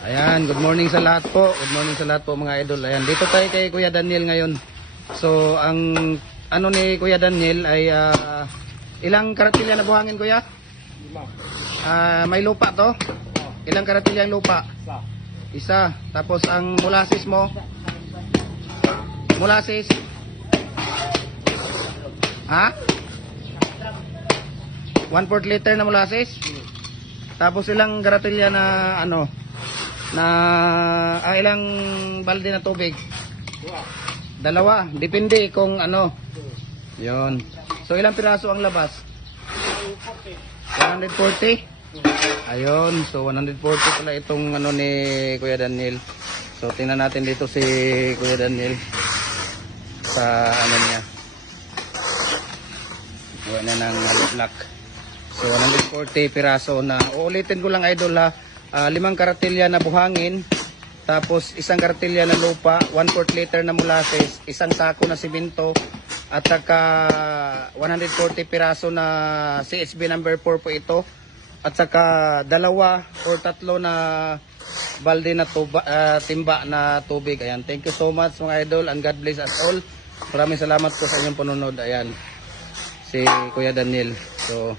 Ayan, good morning sa lahat po. Good morning sa lahat po mga idol. Ayan, dito tayo kay Kuya Daniel ngayon. So, ang ano ni Kuya Daniel ay ah, ilang karatilya na buhangin Kuya? Lima. Ah, may lupa to? Ilang karatilya ang lupa? isa. Isa. Tapos ang molasses mo? Molasses? Ha? 1 4 liter na molasses? Tapos ilang karatilya na ano? Na ah, ilang balde na tubig? Dalawa. Depende kung ano. Yon. So ilang piraso ang labas? 140? Ayun, so 140 pala itong ano ni Kuya Daniel. So tingnan natin dito si Kuya Daniel sa ano niya. Gawa na ng black. So 140 piraso na. Uulitin ko lang idol ha. Ah, limang karatilya na buhangin. Tapos isang karatilya na lupa, 1 4 liter na molasses, isang sako na simento, at saka 140 piraso na CSB number 4 po ito. At saka dalawa or tatlo na balde na tuba, ah, timba na tubig. Ayan. Thank you so much mga idol and God bless us all. Maraming salamat po sa inyong panunod. Ayan. Si Kuya Daniel. So,